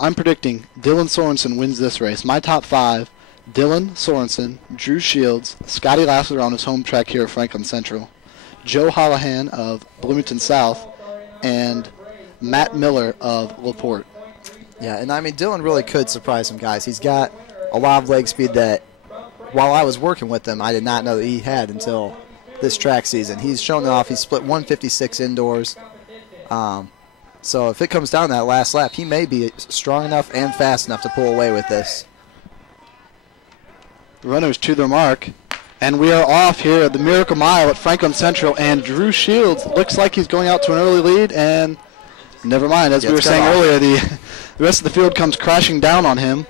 I'm predicting Dylan Sorensen wins this race. My top 5, Dylan Sorensen, Drew Shields, Scotty Lassiter on his home track here at Franklin Central, Joe Holohan of Bloomington South, and Matt Miller of LaPorte. Yeah, and I mean, Dylan really could surprise some guys. He's got a lot of leg speed that, while I was working with him, I did not know that he had until this track season. He's shown it off. He's split 156 indoors. So if it comes down to that last lap, he may be strong enough and fast enough to pull away with this. The runners to their mark. And we are off here at the Miracle Mile at Franklin Central. And Drew Shields looks like he's going out to an early lead. And never mind, as we were saying earlier, the rest of the field comes crashing down on him.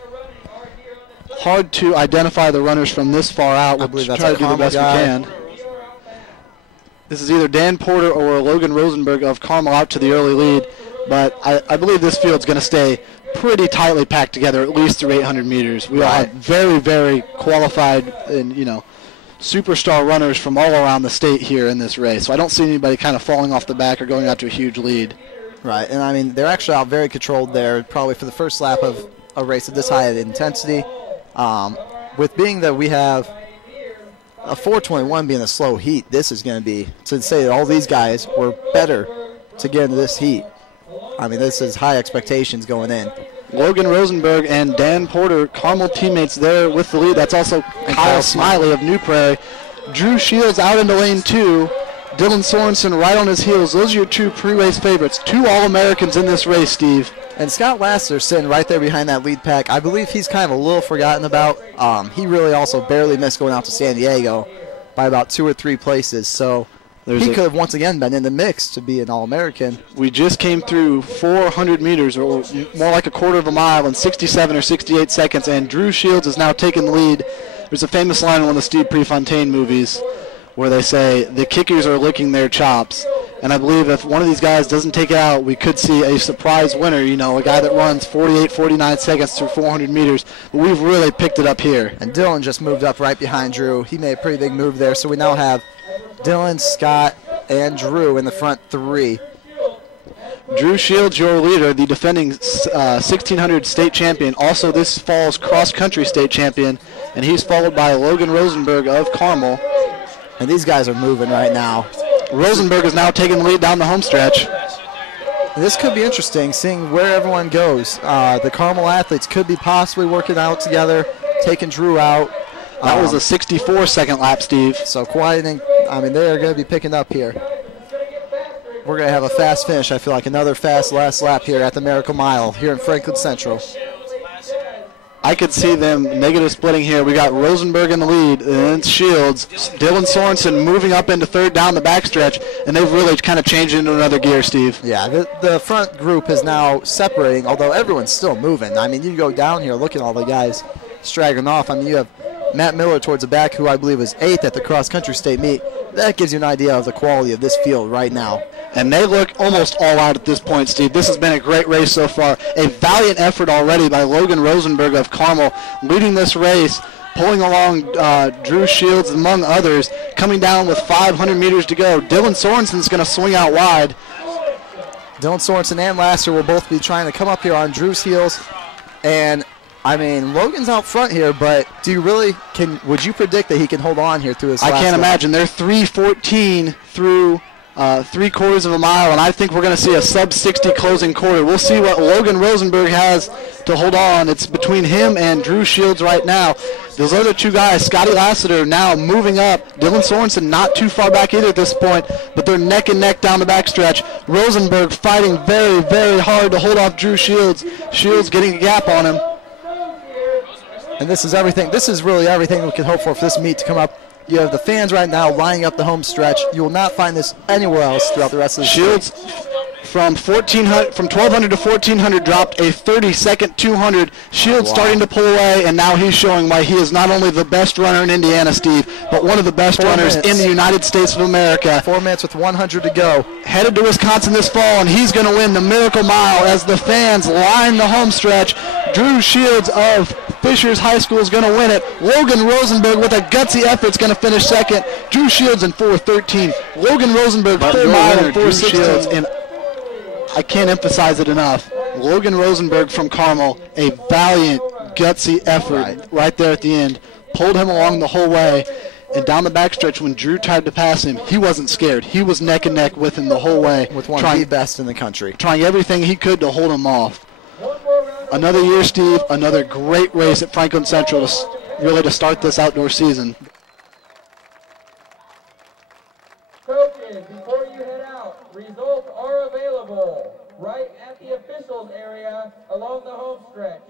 Hard to identify the runners from this far out. We'll try to do the best we can. This is either Dan Porter or Logan Rosenberg of Carmel out to the early lead, but I believe this field's going to stay pretty tightly packed together at least through 800 meters. We all have very, very qualified and, superstar runners from all around the state here in this race. So I don't see anybody kind of falling off the back or going out to a huge lead. Right, and I mean, they're actually out very controlled there, probably for the first lap of a race of this high of intensity. With being that we have a 421 being a slow heat, this is going to be, to say that all these guys were better to get into this heat. I mean, this is high expectations going in. Logan Rosenberg and Dan Porter, Carmel teammates there with the lead. That's also Kyle Smiley of New Prairie. Drew Shields out into lane 2. Dylan Sorensen right on his heels. Those are your 2 pre-race favorites. 2 All-Americans in this race, Steve. And Scott Lassiter sitting right there behind that lead pack. I believe he's kind of a little forgotten about. He really also barely missed going out to San Diego by about 2 or 3 places. So he could have once again been in the mix to be an All-American. We just came through 400 meters, or more like a quarter of a mile, in 67 or 68 seconds, and Drew Shields is now taking the lead. There's a famous line in one of the Steve Prefontaine movies where they say the kickers are licking their chops. And I believe if one of these guys doesn't take it out, we could see a surprise winner, a guy that runs 48, 49 seconds through 400 meters. But we've really picked it up here. And Dylan just moved up right behind Drew. He made a pretty big move there. So we now have Dylan, Scott, and Drew in the front 3. Drew Shields, your leader, the defending 1600 state champion, also this fall's cross-country state champion. And he's followed by Logan Rosenberg of Carmel. And these guys are moving right now. Rosenberg is now taking the lead down the home stretch. This could be interesting, seeing where everyone goes. The Carmel athletes could be possibly working out together, taking Drew out. That was a 64-second lap, Steve. So quieting, I mean, they are going to be picking up here. We're going to have a fast finish. I feel like another fast last lap here at the Miracle Mile here in Franklin Central. I could see them negative splitting here. We got Rosenberg in the lead, and then it's Shields. Dylan Sorensen moving up into third down the backstretch, and they've really kind of changed into another gear, Steve. Yeah, the front group is now separating, although everyone's still moving. I mean, you go down here, look at all the guys straggling off. I mean, you have Matt Miller towards the back, who I believe was 8th at the cross-country state meet. That gives you an idea of the quality of this field right now. And they look almost all out at this point, Steve. This has been a great race so far. A valiant effort already by Logan Rosenberg of Carmel, leading this race, pulling along Drew Shields, among others, coming down with 500 meters to go. Dylan Sorensen's going to swing out wide. Dylan Sorensen and Lassiter will both be trying to come up here on Drew's heels. And, I mean, Logan's out front here, but would you predict that he can hold on here through his last I can't imagine. They're 3:14 through 3/4 of a mile, and I think we're going to see a sub-60 closing quarter. We'll see what Logan Rosenberg has to hold on. It's between him and Drew Shields right now. Those other 2 guys, Scotty Lassiter, now moving up. Dylan Sorensen not too far back either at this point, but they're neck and neck down the backstretch. Rosenberg fighting very, very hard to hold off Drew Shields. Shields getting a gap on him. And this is everything. This is really everything we can hope for this meet to come up. You have the fans right now lining up the home stretch. You will not find this anywhere else throughout the rest of the Shields from 1200 to 1400 dropped a 30-second 200. Shields starting to pull away, and now he's showing why he is not only the best runner in Indiana, Steve, but one of the best runners in the United States of America. 4 minutes with 100 to go. Headed to Wisconsin this fall, and he's going to win the Miracle Mile as the fans line the home stretch. Drew Shields of Fishers High School is going to win it. Logan Rosenberg with a gutsy effort is going to finish second. Drew Shields in 4:13. Logan Rosenberg full mile in 4:16. And I can't emphasize it enough. Logan Rosenberg from Carmel, a valiant, gutsy effort right there at the end. Pulled him along the whole way. And down the backstretch, when Drew tried to pass him, he wasn't scared. He was neck and neck with him the whole way. With one of the best in the country. Trying everything he could to hold him off. Another year, Steve, another great race at Franklin Central to start this outdoor season. Coaches, before you head out, results are available right at the officials area along the home stretch.